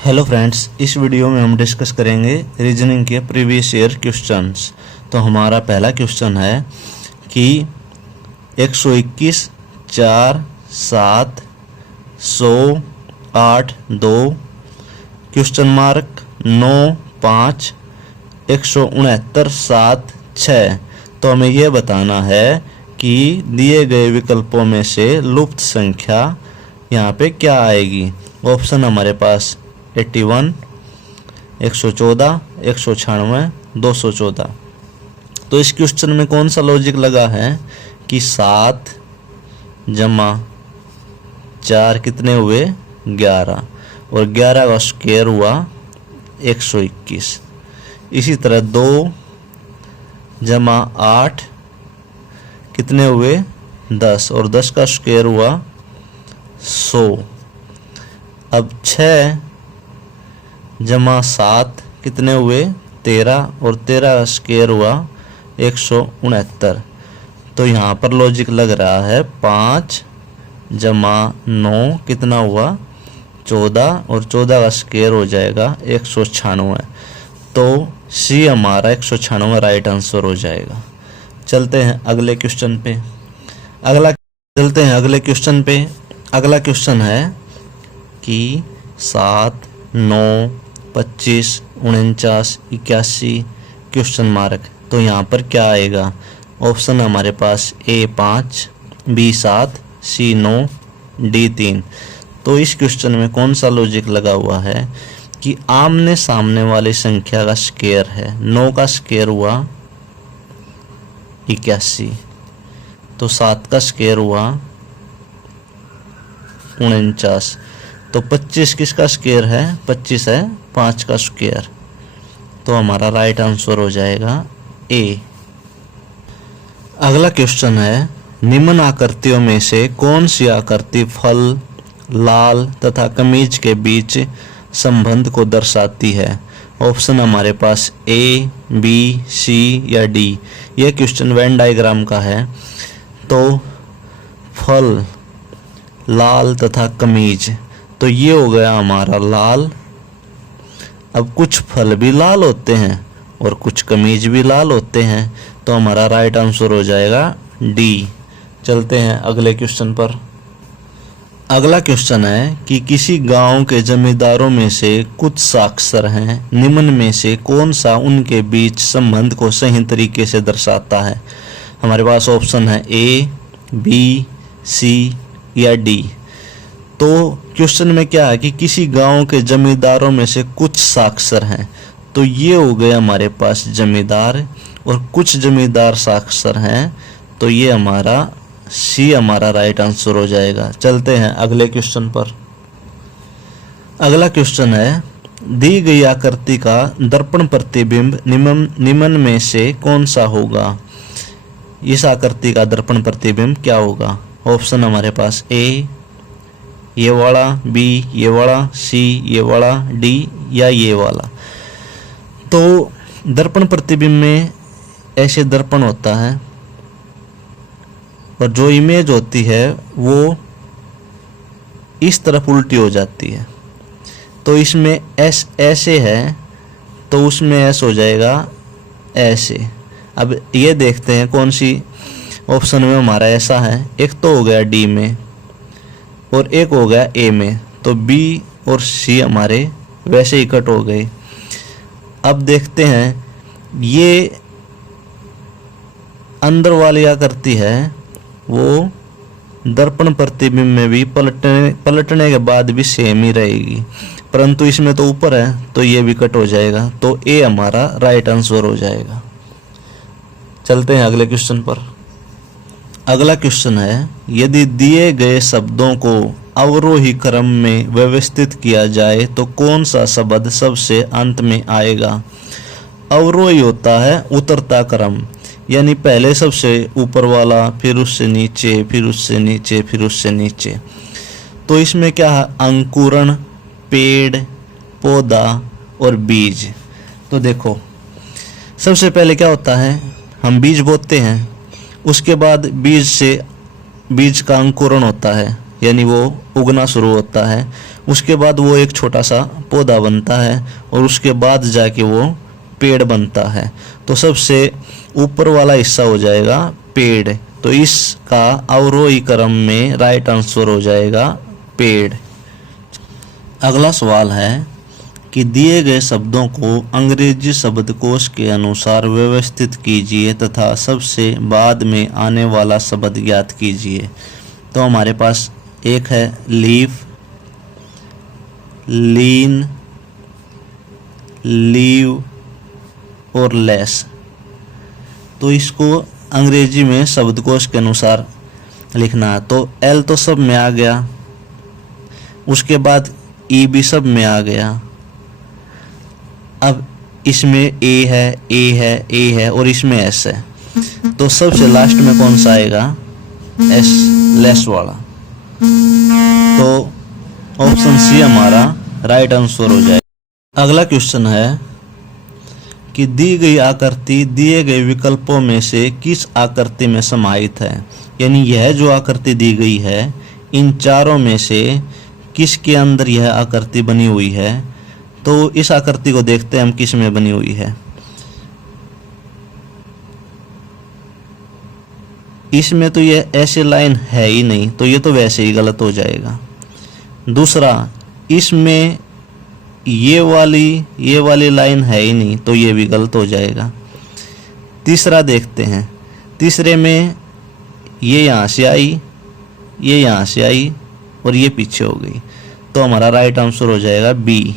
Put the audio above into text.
Hello friends, इस video में हम डिस्कस करेंगे रीजनिंग के प्रीवियस ईयर क्वेश्चंस। तो हमारा पहला क्वेश्चन है कि 121 4 7 100 8 2 क्वेश्चन मार्क 9 5 169 7 6। तो हमें यह बताना है कि दिए गए विकल्पों में से लुप्त संख्या यहाँ पे क्या आएगी। ऑप्शन हमारे पास 81 114 196 214। तो इस क्वेश्चन में कौन सा लॉजिक लगा है कि 7 जमा 4 कितने हुए 11 और 11 का स्क्वायर हुआ 121। इसी तरह 2 जमा 8 कितने हुए 10 और 10 का स्क्वायर हुआ 100। अब 6 जमा 7 कितने हुए 13 और 13 का स्क्वायर हुआ 169। तो यहाँ पर लॉजिक लग रहा है 5 जमा 9 कितना हुआ 14 और 14 का स्क्वायर हो जाएगा 196। तो सी हमारा 196 राइट आंसर हो जाएगा। चलते हैं अगले क्वेश्चन पे। अगला क्वेश्चन है कि 7 9 25 49 81 क्वेश्चन मार्क। तो यहाँ पर क्या आएगा। ऑप्शन हमारे पास A5 B7 C9 D3। तो इस क्वेश्चन में कौन सा लॉजिक लगा हुआ है कि आमने सामने वाली संख्या का स्क्वायर है। 9 का स्क्वायर हुआ 81, तो 7 का स्क्वायर हुआ 49। तो 25 किसका स्क्वायर है 25 है 5 का स्क्वायर। तो हमारा राइट आंसर हो जाएगा ए। अगला क्वेश्चन है निम्न आकृतियों में से कौन सी आकृति फल लाल तथा कमीज के बीच संबंध को दर्शाती है। ऑप्शन हमारे पास ए बी सी या डी। यह क्वेश्चन वेन डायग्राम का है। तो फल लाल तथा कमीज, तो ये हो गया हमारा लाल। अब कुछ फल भी लाल होते हैं और कुछ कमीज भी लाल होते हैं। तो हमारा राइट आंसर हो जाएगा डी। चलते हैं अगले क्वेश्चन पर। अगला क्वेश्चन है कि किसी गांव के जमींदारों में से कुछ साक्षर हैं, निम्न में से कौन सा उनके बीच संबंध को सही तरीके से दर्शाता है। हमारे पास ऑप्शन है ए बी सी या डी। तो क्वेश्चन में क्या है कि किसी गांव के जमींदारों में से कुछ साक्षर हैं। तो ये हो गए हमारे पास जमींदार और कुछ जमींदार साक्षर हैं। तो ये हमारा सी हमारा राइट आंसर हो जाएगा। चलते हैं अगले क्वेश्चन पर। अगला क्वेश्चन है दी गई आकृति का दर्पण प्रतिबिंब निम्न में से कौन सा होगा। इस आकृति का दर्पण प्रतिबिंब क्या होगा। ऑप्शन हमारे पास ए ये वाला, बी ये वाला, सी ये वाला, डी या ये वाला। तो दर्पण प्रतिबिंब में ऐसे दर्पण होता है और जो इमेज होती है वो इस तरफ उल्टी हो जाती है। तो इसमें एस ऐसे है तो उसमें एस हो जाएगा ऐसे। अब ये देखते हैं कौन सी ऑप्शन में हमारा ऐसा है। एक तो हो गया डी में और एक हो गया ए में। तो बी और सी हमारे वैसे ही कट हो गए। अब देखते हैं ये अंदर वाली आकृति है वो दर्पण प्रतिबिंब में भी पलटने के बाद भी सेम ही रहेगी, परंतु इसमें तो ऊपर है तो ये भी कट हो जाएगा। तो ए हमारा राइट आंसर हो जाएगा। चलते हैं अगले क्वेश्चन पर। अगला क्वेश्चन है यदि दिए गए शब्दों को अवरोही क्रम में व्यवस्थित किया जाए तो कौन सा शब्द सबसे अंत में आएगा। अवरोही होता है उतरता क्रम, यानी पहले सबसे ऊपर वाला, फिर उससे नीचे, फिर उससे नीचे, फिर उससे नीचे। तो इसमें क्या है अंकुरण, पेड़, पौधा और बीज। तो देखो सबसे पहले क्या होता है हम बीज बोते हैं, उसके बाद बीज का अंकुरण होता है यानी वो उगना शुरू होता है। उसके बाद वो एक छोटा सा पौधा बनता है और उसके बाद जाके वो पेड़ बनता है। तो सबसे ऊपर वाला हिस्सा हो जाएगा पेड़। तो इसका अवरोही क्रम में राइट आंसर हो जाएगा पेड़। अगला सवाल है कि दिए गए शब्दों को अंग्रेजी शब्दकोश के अनुसार व्यवस्थित कीजिए तथा सबसे बाद में आने वाला शब्द ज्ञात कीजिए। तो हमारे पास एक है लीव, लीन, लीव और लेस। तो इसको अंग्रेजी में शब्दकोश के अनुसार लिखना है। तो एल तो सब में आ गया, उसके बाद ई भी सब में आ गया। अब इसमें ए है, ए है, ए है और इसमें एस है। तो सबसे लास्ट में कौन सा आएगा? एस, लेस वाला। तो ऑप्शन सी हमारा राइट आंसर हो जाएगा। अगला क्वेश्चन है कि दी गई आकृति दिए गए विकल्पों में से किस आकृति में समाहित है। यानी यह जो आकृति दी गई है इन चारों में से किसके अंदर यह आकृति बनी हुई है। तो इस आकृति को देखते हैं हम किस में बनी हुई है। इसमें तो ये ऐसे लाइन है ही नहीं, तो ये तो वैसे ही गलत हो जाएगा। दूसरा, इसमें ये वाली लाइन है ही नहीं, तो ये भी गलत हो जाएगा। तीसरा देखते हैं, तीसरे में ये यहाँ से आई, ये यहाँ से आई और ये पीछे हो गई। तो हमारा राइट आंसर हो जाएगा बी।